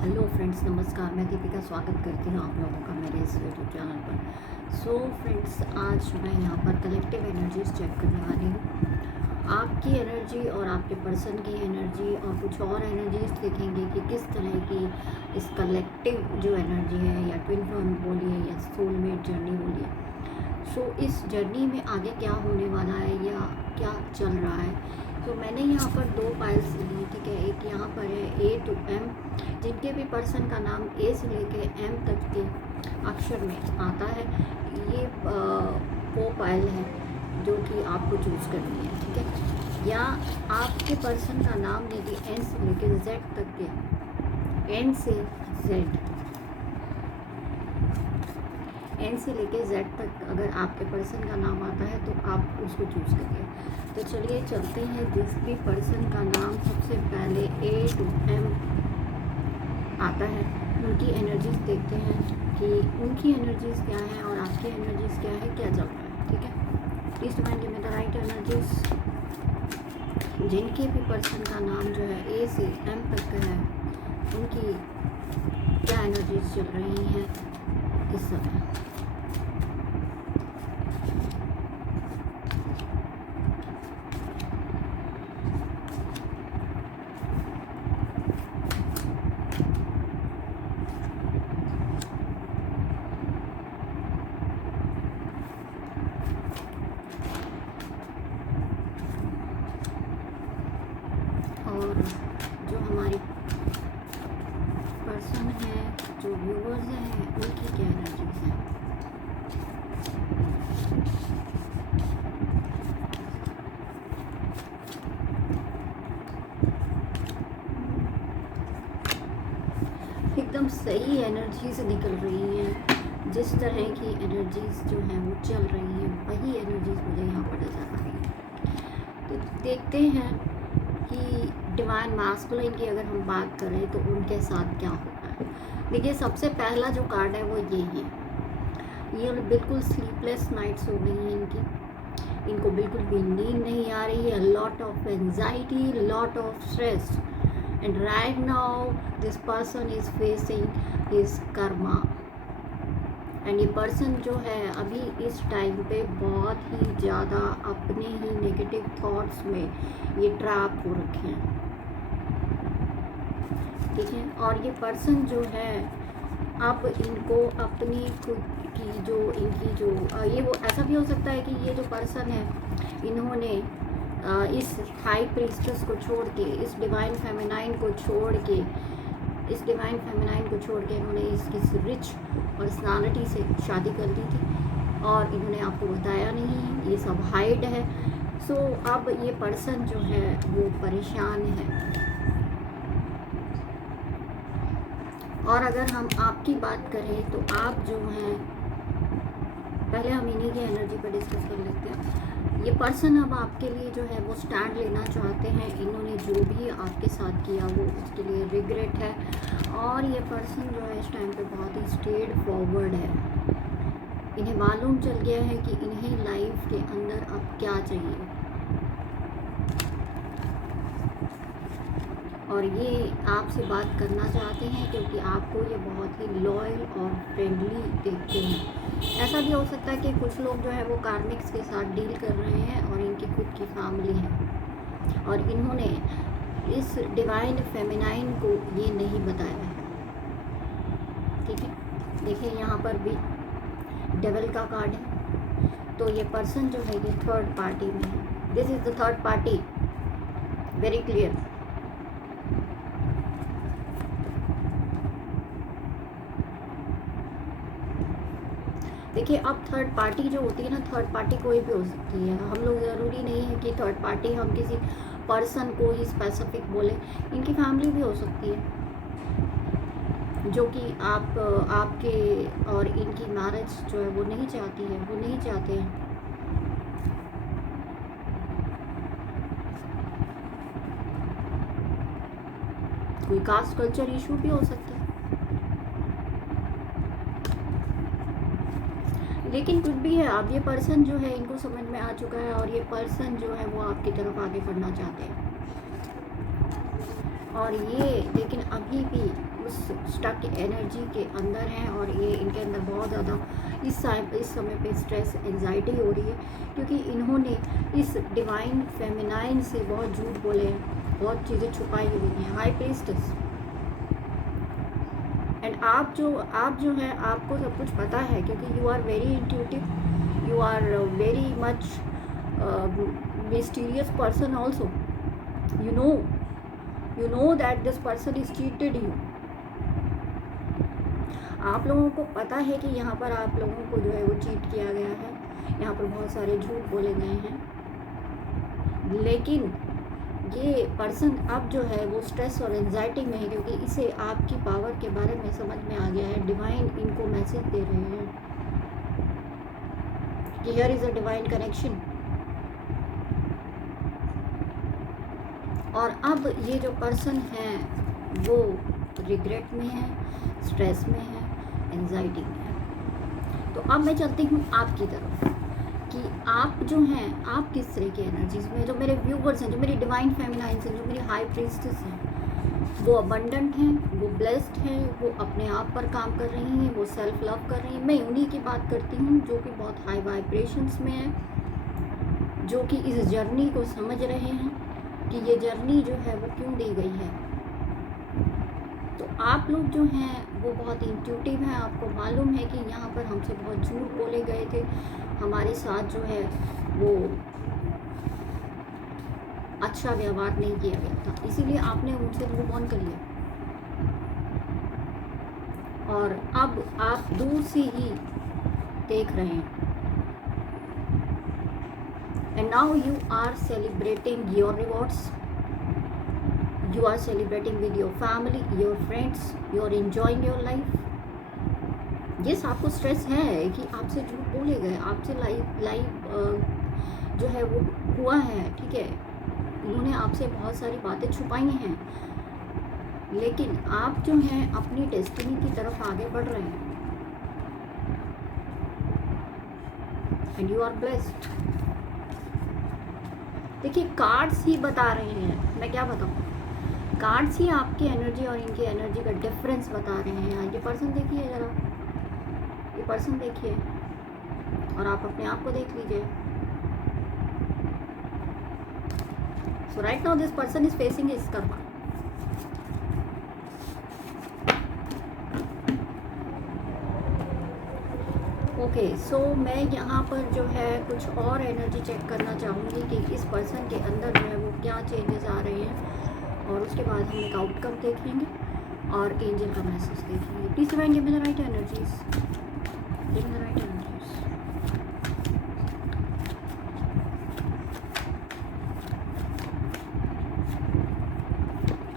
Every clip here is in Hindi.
हेलो फ्रेंड्स, नमस्कार। मैं दीपिका स्वागत करती हूँ आप लोगों का मेरे इस यूट्यूब चैनल पर। सो फ्रेंड्स, आज मैं यहाँ पर कलेक्टिव एनर्जीज चेक करने वाली हूँ। आपकी एनर्जी और आपके पर्सन की एनर्जी और कुछ और एनर्जीज देखेंगे कि किस तरह की इस कलेक्टिव जो एनर्जी है, या ट्विन फ्लेम बोलिए या सोलमेट जर्नी बोलिए, सो इस जर्नी में आगे क्या होने वाला है या क्या चल रहा है। तो मैंने यहाँ पर दो पाइल्स ली, ठीक है। एक यहाँ पर है A to M, जिनके भी पर्सन का नाम A से लेके M तक के अक्षर में आता है। ये वो पाइल है जो कि आपको चूज़ करनी है, ठीक है। या आपके पर्सन का नाम यदि N से लेके Z तक के, N से Z तक अगर आपके पर्सन का नाम आता है तो आप उसको चूज़ करिए। तो चलिए चलते हैं। जिस भी पर्सन का नाम सबसे पहले A to M आता है, उनकी एनर्जीज देखते हैं कि उनकी एनर्जीज क्या है और आपकी एनर्जीज क्या है, क्या चल रहा है, ठीक है। Please divine give me the right energies. जिनके भी पर्सन का नाम जो है A से M तक का है, उनकी क्या एनर्जीज चल रही हैं इस समय। और जो हमारी पर्सन है, जो व्यूवर्स हैं, उनकी क्या एनर्जीज हैं। एकदम सही एनर्जीज निकल रही हैं। जिस तरह की एनर्जीज जो हैं वो चल रही हैं, वही एनर्जीज मुझे यहाँ पर नजर आ रही है। तो देखते हैं कि डिवाइन मास्कुलिन की अगर हम बात करें तो उनके साथ क्या होता है। देखिए, सबसे पहला जो कार्ड है वो ये है। ये बिल्कुल स्लीपलेस नाइट्स हो गई हैं इनकी। इनको बिल्कुल भी नींद नहीं आ रही है। Lot of anxiety, lot of stress, and right now this person is facing his Karma. And ये पर्सन जो है अभी इस टाइम पे बहुत ही ज़्यादा अपने ही नेगेटिव थॉट्स में ये ट्रैप हो रखे हैं, ठीक है। और ये पर्सन जो है अब इनको अपनी खुद की जो इनकी जो ये वो ऐसा भी हो सकता है कि ये जो पर्सन है, इन्होंने इस हाई प्रीस्टेस को छोड़ के, इस डिवाइन फेमिनाइन को छोड़ के, इन्होंने इसकी रिच पर्सनालिटी से शादी कर ली थी और इन्होंने आपको बताया नहीं। ये सब हाइड है। सो अब ये पर्सन जो है वो परेशान है। और अगर हम आपकी बात करें तो आप जो हैं, पहले हम इन्हीं की एनर्जी पर डिस्कस कर लेते हैं। ये पर्सन अब आपके लिए जो है वो स्टैंड लेना चाहते हैं। इन्होंने जो भी आपके साथ किया वो उसके लिए रिग्रेट है। और ये पर्सन जो है इस टाइम पे बहुत ही स्ट्रेट फॉरवर्ड है। इन्हें मालूम चल गया है कि इन्हें लाइफ के अंदर अब क्या चाहिए। और ये आपसे बात करना चाहते हैं क्योंकि आपको ये बहुत ही लॉयल और फ्रेंडली देखते हैं। ऐसा भी हो सकता है कि कुछ लोग जो है वो कार्मिक्स के साथ डील कर रहे हैं और इनकी खुद की फैमिली है और इन्होंने इस डिवाइन फेमिनाइन को ये नहीं बताया है, ठीक है। देखिए, यहाँ पर भी डेविल का कार्ड है। तो ये पर्सन जो है ये थर्ड पार्टी में है। This is the third party, very clear. देखिए, अब थर्ड पार्टी जो होती है ना, थर्ड पार्टी कोई भी हो सकती है। हम लोग ज़रूरी नहीं है कि थर्ड पार्टी हम किसी पर्सन को ही स्पेसिफिक बोले। इनकी फैमिली भी हो सकती है जो कि आपके और इनकी मैरिज जो है वो नहीं चाहती है, वो नहीं चाहते हैं। कोई कास्ट कल्चर इशू भी हो सकता है। लेकिन कुछ भी है, अब ये पर्सन जो है इनको समझ में आ चुका है और ये पर्सन जो है वो आपकी तरफ आगे बढ़ना चाहते हैं। और ये लेकिन अभी भी उस स्टक एनर्जी के अंदर हैं और ये इनके अंदर बहुत ज़्यादा इस समय पे स्ट्रेस एंजाइटी हो रही है, क्योंकि इन्होंने इस डिवाइन फेमिनाइन से बहुत झूठ बोले हैं, बहुत चीज़ें छुपाई हुई हैं। हाई प्रीस्टेस एंड आप जो है आपको सब कुछ पता है, क्योंकि you are very intuitive, you are very much mysterious person also. you know that this person is cheated you। आप लोगों को पता है कि यहाँ पर आप लोगों को जो है वो चीट किया गया है, यहाँ पर बहुत सारे झूठ बोले गए हैं, लेकिन ये पर्सन अब जो है वो स्ट्रेस और एंजाइटी में है, क्योंकि इसे आपकी पावर के बारे में समझ में आ गया है। डिवाइन इनको मैसेज दे रहे हैं कि here is a divine connection. और अब ये जो पर्सन है वो रिग्रेट में है, स्ट्रेस में है, एंजाइटी में है। तो अब मैं चलती हूँ आपकी तरफ कि आप जो हैं, आप किस तरह की एनर्जीज में, जो मेरे व्यूवर्स हैं, जो मेरी डिवाइन फेमिनाइन्स हैं, जो मेरी हाई प्रीस्टेस हैं, वो अबंडेंट हैं, वो ब्लेस्ड हैं, वो अपने आप पर काम कर रही हैं, वो सेल्फ लव कर रही हैं। मैं उन्हीं की बात करती हूँ जो कि बहुत हाई वाइब्रेशंस में हैं, जो कि इस जर्नी को समझ रहे हैं कि ये जर्नी जो है वो क्यों दी गई है। तो आप लोग जो हैं वो बहुत इंट्यूटिव हैं, आपको मालूम है कि यहाँ पर हमसे बहुत झूठ बोले गए थे, हमारे साथ जो है वो अच्छा व्यवहार नहीं किया गया था, इसीलिए आपने उनसे मूव ऑन कर लिया और अब आप दूर से ही देख रहे हैं। And now you are celebrating your rewards, you are celebrating with your family, your friends, you are enjoying your life। yes, आपको स्ट्रेस है कि आपसे झूठ बोले गए, आपसे लाइव जो है वो हुआ है, ठीक है, उन्होंने आपसे बहुत सारी बातें छुपाई हैं, लेकिन आप जो हैं अपनी डेस्टिनी की तरफ आगे बढ़ रहे हैं एंड यू आर ब्लेस्ड। देखिए कार्ड्स ही बता रहे हैं, मैं क्या बताऊँ, कार्ड्स ही आपकी एनर्जी और इनकी एनर्जी का डिफरेंस बता रहे हैं। ये पर्सन देखिए ज़रा, ये पर्सन देखिए और आप अपने आप को देख लीजिए। So right now this person is facing his karma. Okay, so मैं यहाँ पर जो है कुछ और एनर्जी चेक करना चाहूँगी कि इस पर्सन के अंदर जो है वो क्या चेंजेस आ रहे हैं, और उसके बाद हम एक आउटकम देखेंगे और एंजल का मैसेज देखेंगे। Please divine give me the right energies, give me the right energies.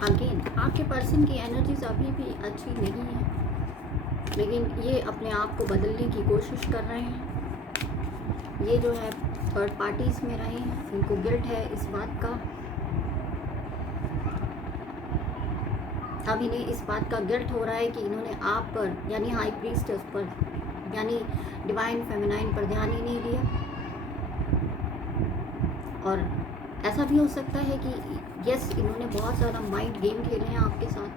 Again आपके पर्सन की एनर्जीज अभी भी अच्छी नहीं है, लेकिन ये अपने आप को बदलने की कोशिश कर रहे हैं। ये जो है थर्ड पार्टीज़ में रहे हैं, उनको गिल्ट है इस बात का। अब इन्हें इस बात का गिल्ट हो रहा है कि इन्होंने आप पर यानी हाई प्रीस्टेस पर यानी डिवाइन फेमिनाइन पर ध्यान ही नहीं दिया। और ऐसा भी हो सकता है कि यस, इन्होंने बहुत ज़्यादा माइंड गेम खेले हैं आपके साथ।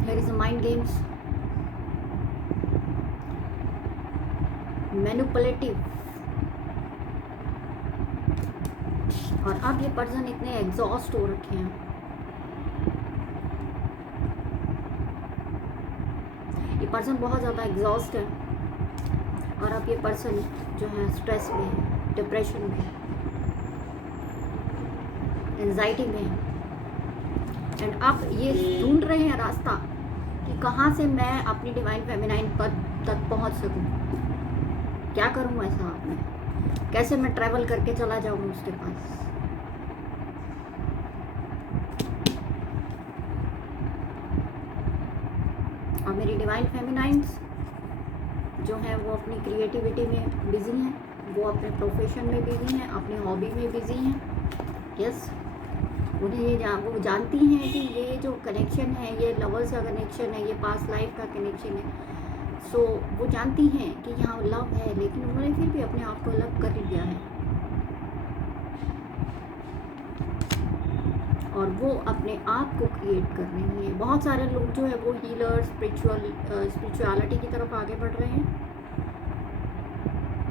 Here is a mind games, manipulative. और अब ये पर्सन इतने एग्जॉस्ट हो रखे हैं, ये पर्सन बहुत ज़्यादा एग्जॉस्ट है और अब ये पर्सन जो है स्ट्रेस में है, डिप्रेशन में है, एंजाइटी में है। एंड अब ये ढूंढ रहे हैं रास्ता कि कहाँ से मैं अपनी डिवाइन फेमिनाइन पद तक पहुँच सकूँ, क्या करूँ ऐसा आपने, कैसे मैं ट्रैवल करके चला जाऊँ उसके पास। और मेरी डिवाइन फेमिनाइन्स जो हैं वो अपनी क्रिएटिविटी में बिजी हैं, वो अपने प्रोफेशन में बिजी हैं, अपनी हॉबी में बिजी हैं। यस, उन्हें ये वो जानती हैं कि ये जो कनेक्शन है ये लवर्स का कनेक्शन है, ये पास्ट लाइफ का कनेक्शन है। सो वो जानती हैं कि यहाँ लव है, लेकिन उन्होंने फिर भी अपने आप को लव कर लिया है और वो अपने आप को क्रिएट कर रही हैं, बहुत सारे लोग जो है वो हीलर स्पिरिचुअलिटी की तरफ आगे बढ़ रहे हैं।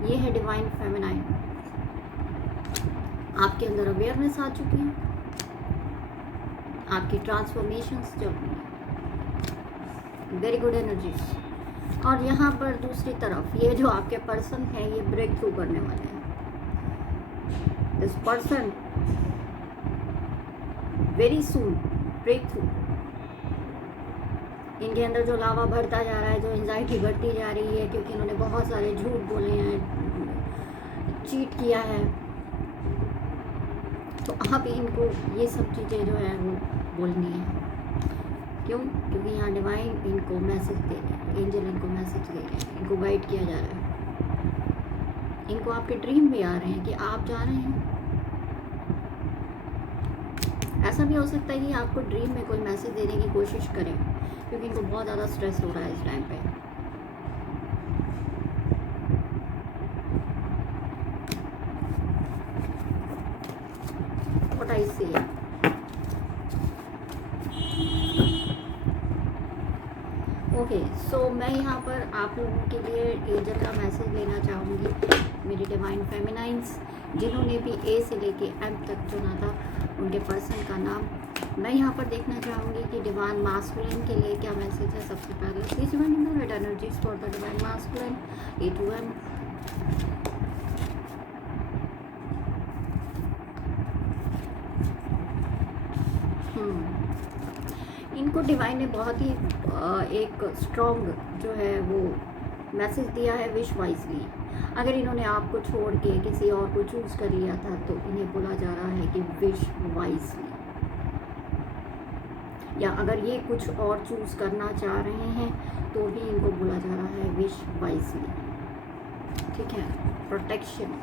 ये है डिवाइन फेमिनाइन। आपके अंदर अवेयरनेस आ चुकी है, आपकी ट्रांसफॉर्मेशंस चल रही है, वेरी गुड एनर्जीज। और यहाँ पर दूसरी तरफ ये जो आपके पर्सन है ये ब्रेक थ्रू करने वाले हैं। This person very soon break through. इनके अंदर जो लावा बढ़ता जा रहा है, जो एंजाइटी बढ़ती जा रही है, क्योंकि इन्होंने बहुत सारे झूठ बोले हैं, चीट किया है, तो अब इनको ये सब चीज़ें जो है वो बोलनी है। क्यों? क्योंकि यहाँ डिवाइन इनको मैसेज दे रहे हैं, एंजल इनको मैसेज दे रहे हैं, इनको गाइड किया जा रहा है। इनको आपके ड्रीम भी आ रहे हैं कि आप जा रहे हैं। ऐसा भी हो सकता है कि आपको ड्रीम में कोई मैसेज देने की कोशिश करें, क्योंकि इनको बहुत ज़्यादा स्ट्रेस हो रहा है इस टाइम पे। What I C. Okay, so मैं यहाँ पर आप लोगों के लिए एंजल का मैसेज लेना चाहूँगी, मेरे डिवाइन फेमिनाइंस जिन्होंने भी ए से लेके एम तक चुना था, उनके पर्सन का नाम मैं यहाँ पर देखना चाहूँगी कि डिवाइन मास्कुलिन के लिए क्या मैसेज है। सबसे पहले please divine in the right energies for the divine masculine A to M. इनको डिवाइन ने बहुत ही एक स्ट्रॉन्ग जो है वो मैसेज दिया है, विश वाइजली। अगर इन्होंने आपको छोड़ के किसी और को चूज़ कर लिया था तो इन्हें बोला जा रहा है कि विश वाइजली, या अगर ये कुछ और चूज़ करना चाह रहे हैं तो भी इनको बोला जा रहा है विश वाइजली। ठीक है, प्रोटेक्शन।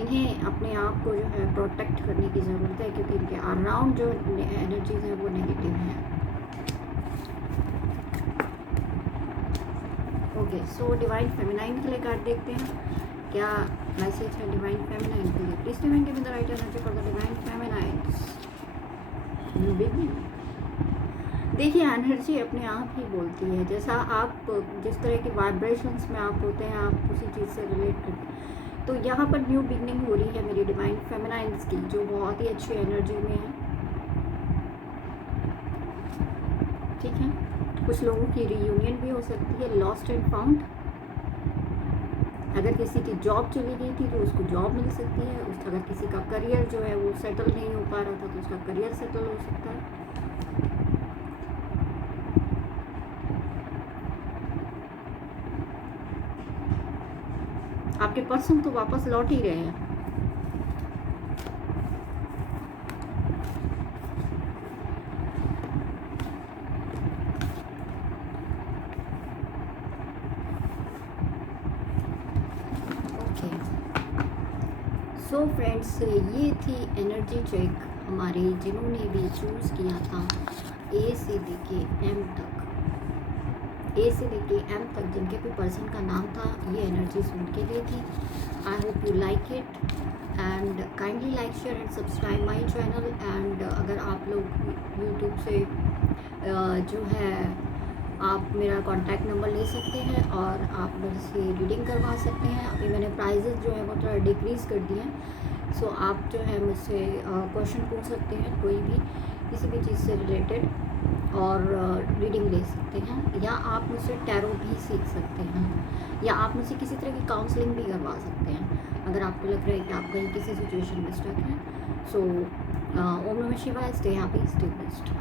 इन्हें अपने आप को जो है प्रोटेक्ट करने की ज़रूरत है, क्योंकि इनके अराउंड जो एनर्जीज है वो नेगेटिव है। ओके, सो डिवाइन फेमिनाइन के लिए कार्ड देखते हैं क्या मैसेज है डिवाइन फेमिनाइन के लिए। Please divine give me the right energy for the divine feminines. New beginning. देखिए, एनर्जी अपने आप ही बोलती है, जैसा आप जिस तरह की वाइब्रेशंस में आप होते हैं आप उसी चीज़ से रिलेट करते हैं। तो यहाँ पर न्यू बिगनिंग हो रही है मेरी डिवाइन फेमिनाइंस की, जो बहुत ही अच्छी एनर्जी में है। ठीक है, कुछ लोगों की रीयूनियन भी हो सकती है, लॉस्ट एंड फाउंड। अगर किसी की जॉब चली गई थी तो उसको जॉब मिल सकती है, अगर किसी का करियर जो है वो सेटल नहीं हो पा रहा था तो उसका करियर सेटल हो सकता है। आपके पर्सन तो वापस लौट ही रहे हैं। ओके, सो फ्रेंड्स, ये थी एनर्जी चेक हमारी जिन्होंने भी चूज़ किया था ए से लेके एम तक। ए से लेके एम तक जिनके भी पर्सन का नाम था, ये एनर्जीज उनके लिए थी। I hope you like it and kindly like share and subscribe my channel. And अगर आप लोग यूट्यूब से जो है आप मेरा कॉन्टैक्ट नंबर ले सकते हैं और आप मेरे से रीडिंग करवा सकते हैं। अभी मैंने प्राइजेस जो है वो थोड़ा डिक्रीज़ कर दिए हैं, सो आप जो है मुझसे क्वेश्चन पूछ सकते हैं कोई भी किसी भी चीज़ से रिलेटेड, और रीडिंग ले सकते हैं, या आप मुझसे टैरो भी सीख सकते हैं, या आप मुझसे किसी तरह की काउंसलिंग भी करवा सकते हैं अगर आपको लग रहा है कि आप कहीं किसी सिचुएशन में स्टक हैं। सो ओम नमः शिवाय, स्टे हैप्पी, स्टे बेस्ट।